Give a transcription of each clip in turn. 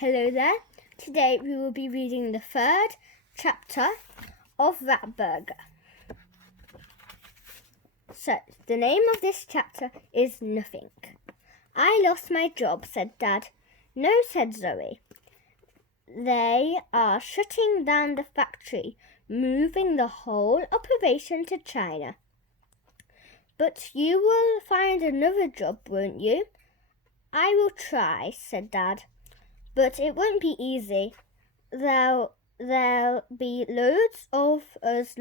Hello there. Today we will be reading the third chapter of Ratburger. So, the name of this chapter is Nothing. I lost my job, said Dad. No, said Zoe. They are shutting down the factory, moving the whole operation to China. But you will find another job, won't you? I will try, said Dad. But it won't be easy. There'll be loads of us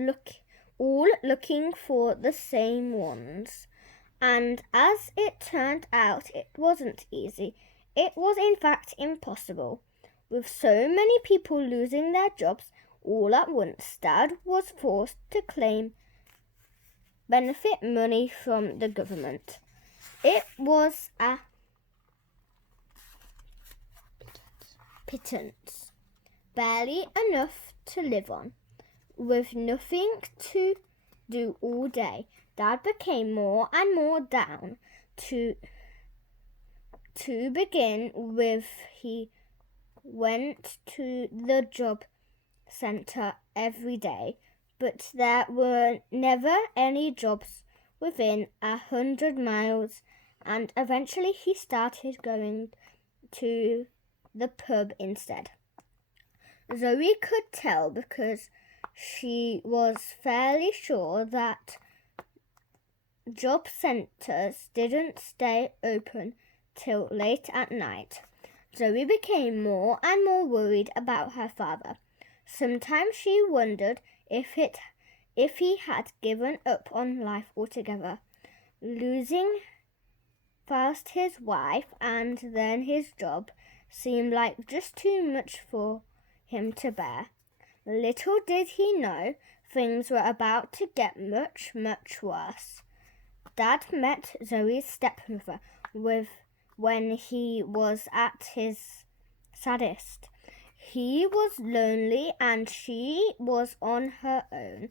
all looking for the same ones. And as it turned out, it wasn't easy. It was in fact impossible. With so many people losing their jobs all at once, Dad was forced to claim benefit money from the government. It was a pittance, barely enough to live on. With nothing to do all day, Dad became more and more down. To begin with, he went to the job centre every day, but there were never any jobs within 100 miles, and eventually he started going to the pub instead. Zoe could tell because she was fairly sure that job centres didn't stay open till late at night. Zoe became more and more worried about her father. Sometimes she wondered if he had given up on life altogether. Losing first his wife and then his job seemed like just too much for him to bear. Little did he know things were about to get much, much worse. Dad met Zoe's stepmother when he was at his saddest. He was lonely and she was on her own.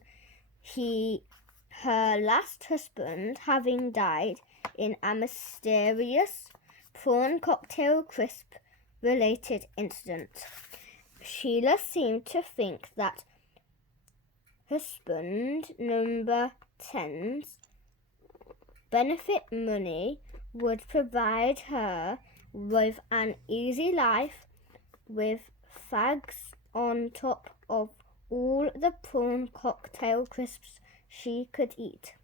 Her last husband having died in a mysterious prawn cocktail crisp related incident. Sheila seemed to think that husband number 10's benefit money would provide her with an easy life with fags on top of all the prawn cocktail crisps she could eat.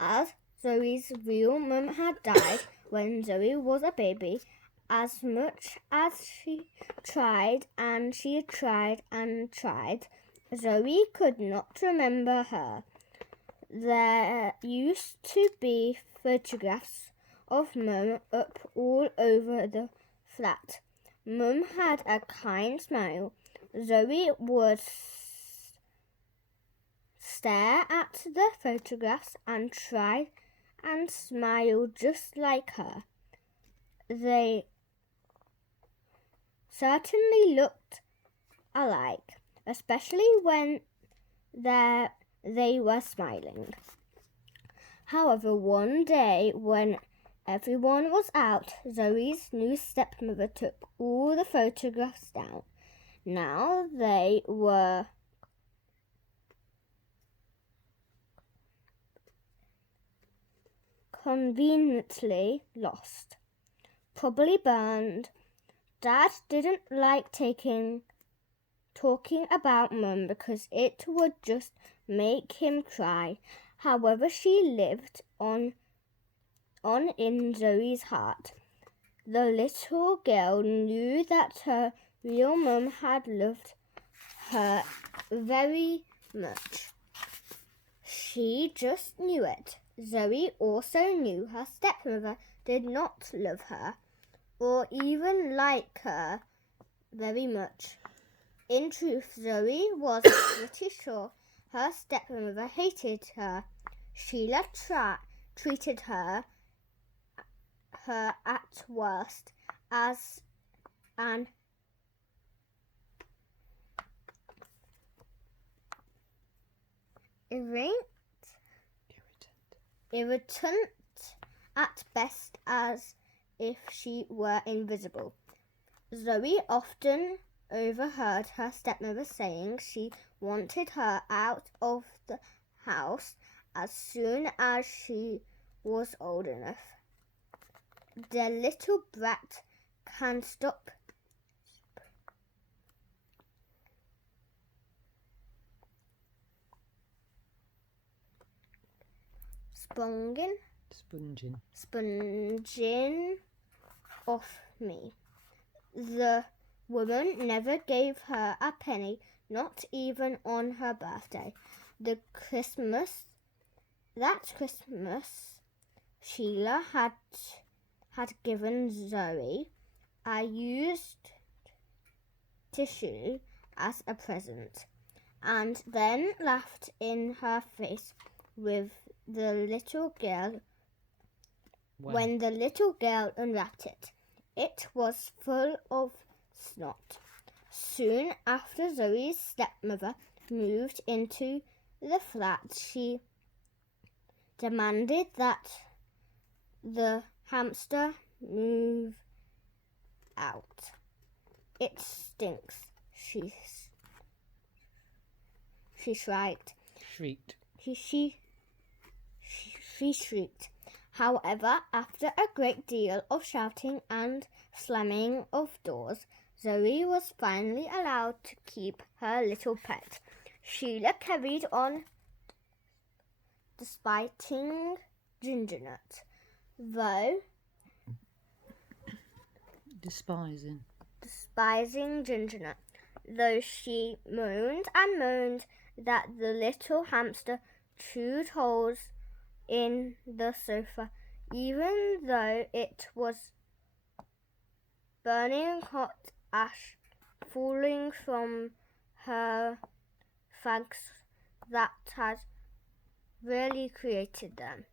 As Zoe's real mum had died when Zoe was a baby, as much as she tried, Zoe could not remember her. There used to be photographs of Mum up all over the flat. Mum had a kind smile. Zoe would stare at the photographs and try and smile just like her. They certainly looked alike, especially when they were smiling. However, one day when everyone was out, Zoe's new stepmother took all the photographs down. Now they were conveniently lost, probably burned. Dad didn't like talking about Mum because it would just make him cry. However, she lived on in Zoe's heart. The little girl knew that her real mum had loved her very much. She just knew it. Zoe also knew her stepmother did not love her or even like her very much. In truth, Zoe was pretty sure her stepmother hated her. Sheila treated her at worst as an irritant, at best as if she were invisible. Zoe often overheard her stepmother saying she wanted her out of the house as soon as she was old enough. The little brat can stop sponging off me. The woman never gave her a penny, not even on her birthday. That Christmas, Sheila had given Zoe a used tissue as a present, and then laughed in her face with the little girl when the little girl unwrapped it. It was full of snot. Soon after Zoe's stepmother moved into the flat, she demanded that the hamster move out. It stinks, she shrieked. She shrieked. However, after a great deal of shouting and slamming of doors, Zoe was finally allowed to keep her little pet. Sheila carried on despising Gingerbread, though she moaned and moaned that the little hamster chewed holes in the sofa, even though it was burning hot ash falling from her fags that had really created them.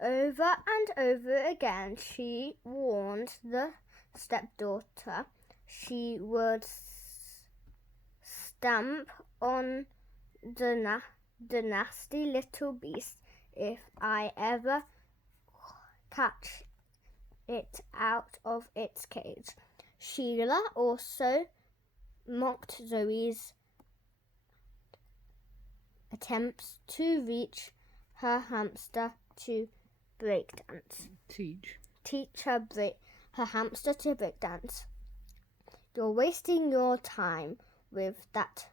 Over and over again she warned the stepdaughter she would stamp on the nasty little beast if I ever catch it out of its cage. Sheila also mocked Zoe's attempts to reach her hamster to breakdance. Teach her hamster to breakdance. You're wasting your time with that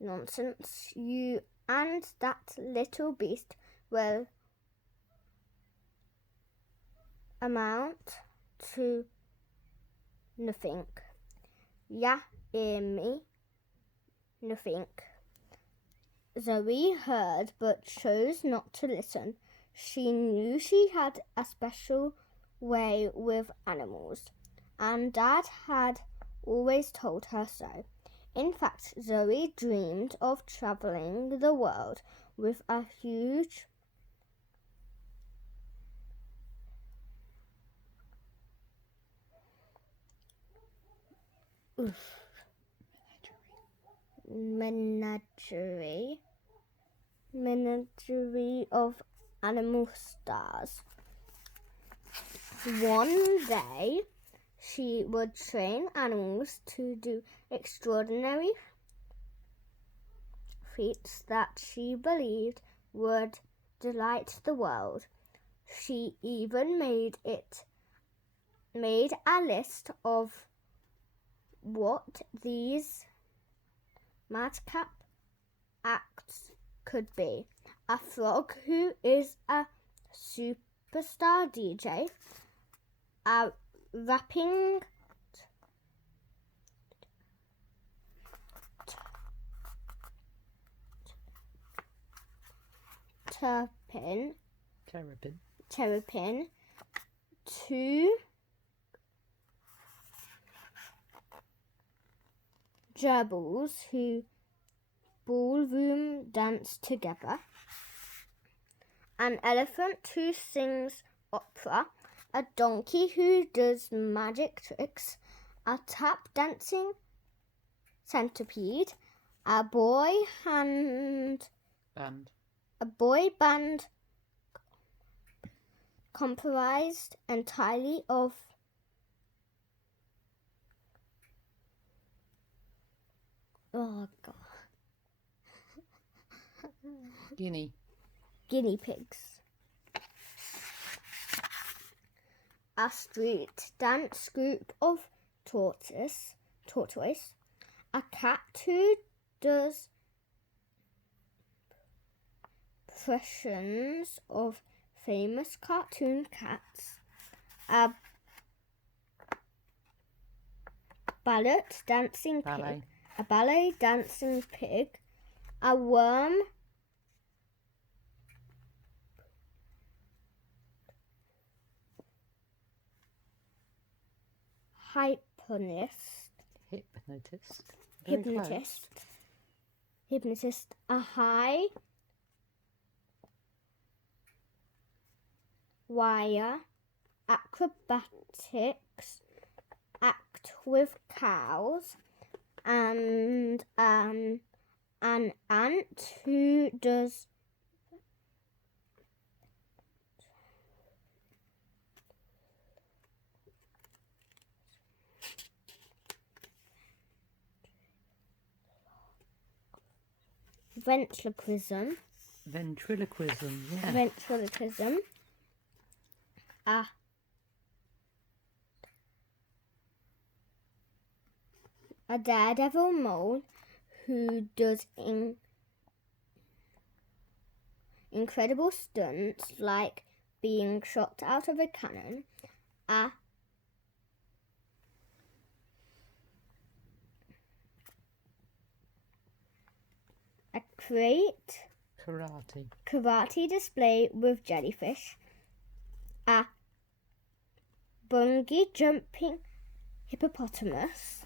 nonsense. You and that little beast will amount to nothing. Ya hear me? Nothing. Zoe heard but chose not to listen. She knew she had a special way with animals, and Dad had always told her so. In fact, Zoe dreamed of traveling the world with a huge menagerie of animal stars. One day, she would train animals to do extraordinary feats that she believed would delight the world. She even made a list of what these madcap acts could be. A frog who is a superstar DJ, a rapping terrapin, 2 gerbils who ballroom dance together, an elephant who sings opera, a donkey who does magic tricks, a tap dancing centipede, a boy band comprised entirely of Oh, God. Guinea Pigs. A street dance group of tortoise, a cat who does impressions of famous cartoon cats, a ballet dancing pig, a worm hypnotist, a high wire acrobatics act with cows, and an ant who does ventriloquism. A daredevil mole who does incredible stunts like being shot out of a cannon, a great karate display with jellyfish, a bungee jumping hippopotamus,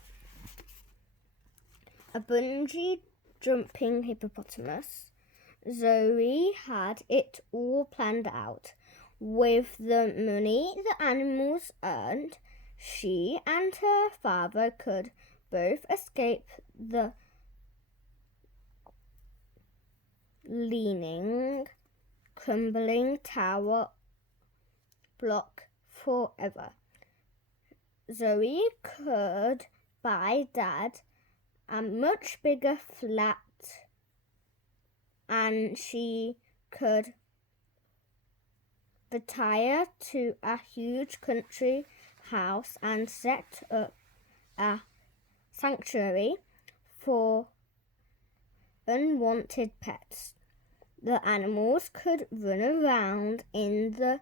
Zoe had it all planned out. With the money the animals earned, she and her father could both escape the leaning, crumbling tower block forever. Zoe could buy Dad a much bigger flat, and she could retire to a huge country house and set up a sanctuary for unwanted pets. The animals could run around in the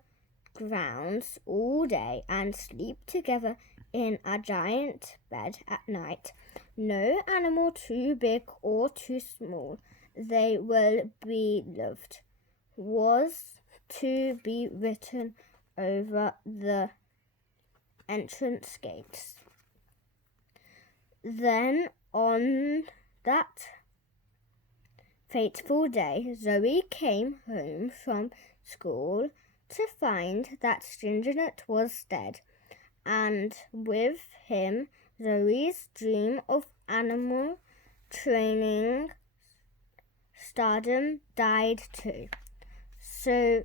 grounds all day and sleep together in a giant bed at night. No animal too big or too small, they will be loved, was to be written over the entrance gates. Then on that fateful day, Zoe came home from school to find that Gingernet was dead, and with him Zoe's dream of animal training stardom died too. So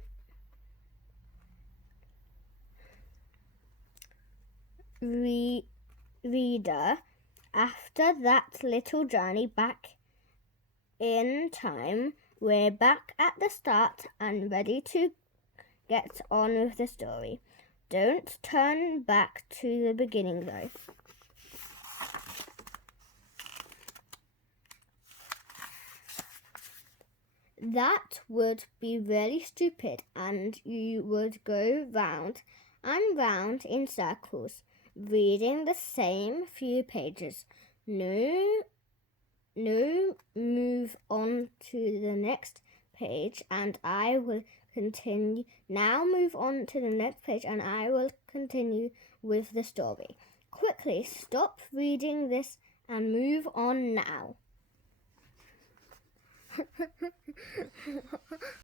reader, after that little journey back in time, we're back at the start and ready to get on with the story. Don't turn back to the beginning though. That would be really stupid, and you would go round and round in circles, reading the same few pages. No, move on to the next page and I will continue. Now move on to the next page and I will continue with the story. Quickly stop reading this and move on now.